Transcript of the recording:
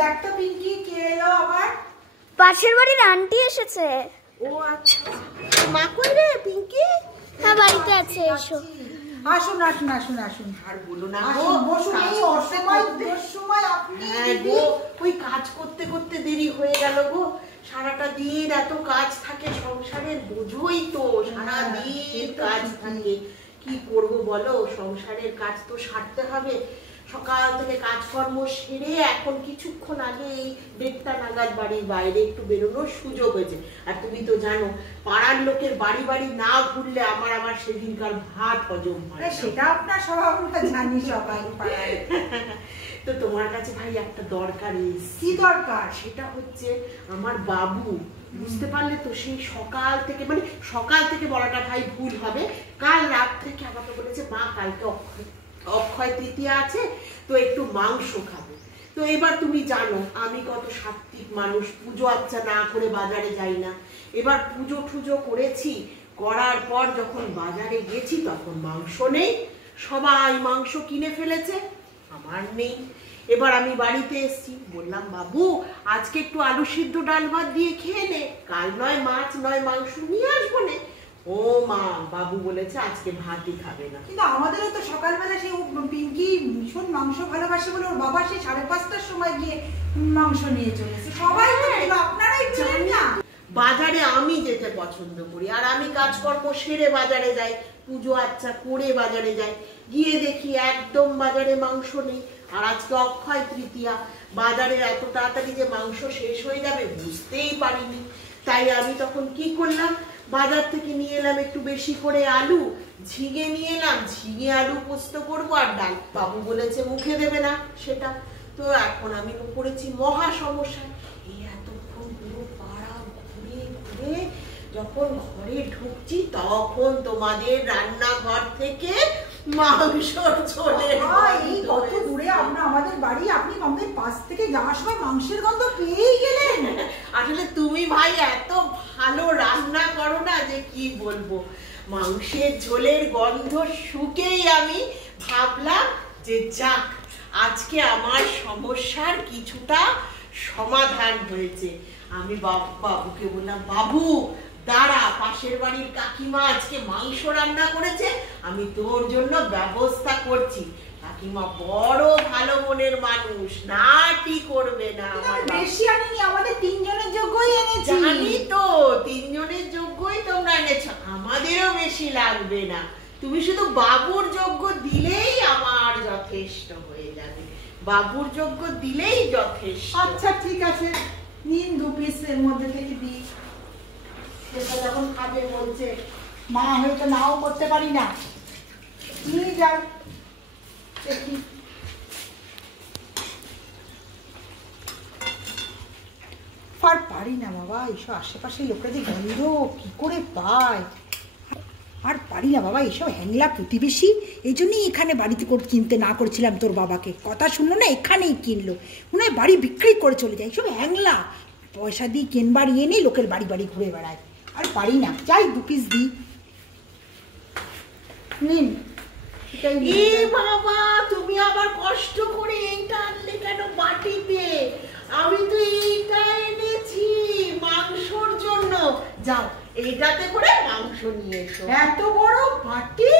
দেখ তো পিঙ্কি কে এলো আবার? পাশের বাড়ির আন্টি এসেছে। ও আচ্ছা, মা কই রে পিঙ্কি? হ্যাঁ বাড়িতে আছে, এসো। আসুন আসুন আসুন আসুন। আর বলো না গো, বসুন। এই অসময় আপনি গো, ওই কাজ করতে করতে দেরি হয়ে গেল গো। সারাটা দিন এত কাজ থাকে সংসারের, বোঝোই তো, সারা দিন কাজ থাকে। কি করব বলো, সংসারের কাজ তো সারতে হবে। সকাল থেকে কাজকর্ম সেরে এখন কিছুক্ষণ আগে এই 1:30 নাগাদ বাড়ির বাইরে একটু বেরোনোর সুযোগ হয়েছে। আর তুমি তো জানো, পাড়ার লোকের বাড়ি বাড়ি না ঘুরলে আমার সেদিনকার ভাত হজম হয় না। সেটা আপনার স্বভাব, আমরা জানি সবাই। তো তোমার কাছে ভাই একটা দরকার। কি দরকার? সেটা হচ্ছে আমার বাবু, বুঝতে পারলে তো, সেই সকাল থেকে, মানে সকাল থেকে বলাটা ভাই ভুল হবে, কাল রাত থেকে আমাকে বলেছে মা কালকে অক্ষয় তৃতীয়া আছে, তো একটু মাংস খাবে। তো এবার তুমি জানো আমি কত সাত্বিক মানুষ, পুজো আচ্ছা না করে বাজারে যাই না। এবার পুজো টুজো করেছি, করার পর যখন বাজারে গেছি তখন মাংস নেই, সবাই মাংস কিনে ফেলেছে, আমার নেই। এবার আমি বাড়িতে এসেছি, বললাম বাবু আজকে একটু আলু সিদ্ধ ডাল ভাত দিয়ে খেয়ে নে, কাল নয় মাছ নয় মাংস নিয়ে আসবো নে। ও মা, বাবু বলেছে আজকে ভাতই খাবে না। কিন্তু আমাদেরও তো সকালবেলা সেই পিঙ্কি ভীষণ মাংস ভালোবাসে বলে ওর বাবা সেই 5:30টার সময় গিয়ে মাংস নিয়ে চলেছে। সবাই তো, আপনারাই জানেন না। বাজারে আমি যেতে পছন্দ করি, আর আমি কাজকর্ম সেরে বাজারে যাই, পুজো আচ্ছা করে বাজারে যাই, গিয়ে দেখি একদম বাজারে মাংস নেই। আর আজকে অক্ষয় তৃতীয়া, বাজারে এত তাড়াতাড়ি যে মাংস শেষ হয়ে যাবে বুঝতেই পারিনি। তাই আমি তখন কি করলাম, বাজার থেকে নিয়ে এলাম একটু বেশি করে আলু, ঝিঙে নিয়ে এলাম, ঝিঙে আলু পোস্ত করবো আর ডাল। বাবু বলেছে মুখে দেবে না সেটা। তো এখন আমি পড়েছি মহা সমস্যায়। এই এতক্ষণ পুরো পাড়া ঘুরে ঘুরে যখন ঘরে ঢুকছি তখন তোমাদের রান্নাঘর থেকে মাংস চলে। এই কত দূরে আমাদের বাড়ি, আপনি আমাদের পাশ থেকে যাওয়ার সময় মাংসের গন্ধ পেয়েই গেলেন। আসলে তুমি ভাই এত ভালো রান্না করো না যে কি বলবো। মাংসের ঝোলের গন্ধ শুকেই আমি ভাবলাম যে যাক, আজকে আমার সমস্যার কিছুটা সমাধান হয়েছে। আমি বাবুকে বললাম, বাবু দাঁড়া, পাশের বাড়ির কাকিমা আজকে মাংস রান্না করেছে, আমি তোর জন্য ব্যবস্থা করছি। কাকিমা বড় ভালো মনের মানুষ, নাটি করবে না। বেশি আনিনি, আমাদের 3 জনের যোগ্যই এনেছি। জানি তো 3 জনের যোগ্যই তোমরা এনেছো, আমাদেরও বেশি লাগবে না। তুমি শুধু বাবুর যোগ্য দিলেই আমার যথেষ্ট হয়ে যাবে, বাবুর যোগ্য দিলেই যথেষ্ট। আচ্ছা ঠিক আছে, নিন 2 পিস এর মধ্যে থেকে দিই। সেটা যখন খাবে বলছে, মা হয়তো নাও করতে পারি না, নিয়ে যান দেখি। আর পারি না বাবা, এইসব আশেপাশে লোকরা যে গন্ধ কি করে পায়, আর পারি না বাবা এইসব হ্যাংলা প্রতিবেশী। এই জন্যই এখানে বাড়িতে কিনতে না করেছিলাম তোর বাবাকে, কথা শুনলো না এখানেই কিনলো, মনে হয় বাড়ি বিক্রি করে চলে যায়। এইসব হ্যাংলা, পয়সা দিয়ে কেনবার এনে লোকের বাড়ি বাড়ি ঘুরে বেড়ায়। আর পারি না, যাই 2 পিস দিই, নিন। বাবা তুমি আবার কষ্ট করে এইটা আনলে কেন বাটিতে? আমি তো এইটা এনেছি মাংসর জন্য। যাও এইটাতে করে মাংস নিয়ে এসো। এত বড় বাটি?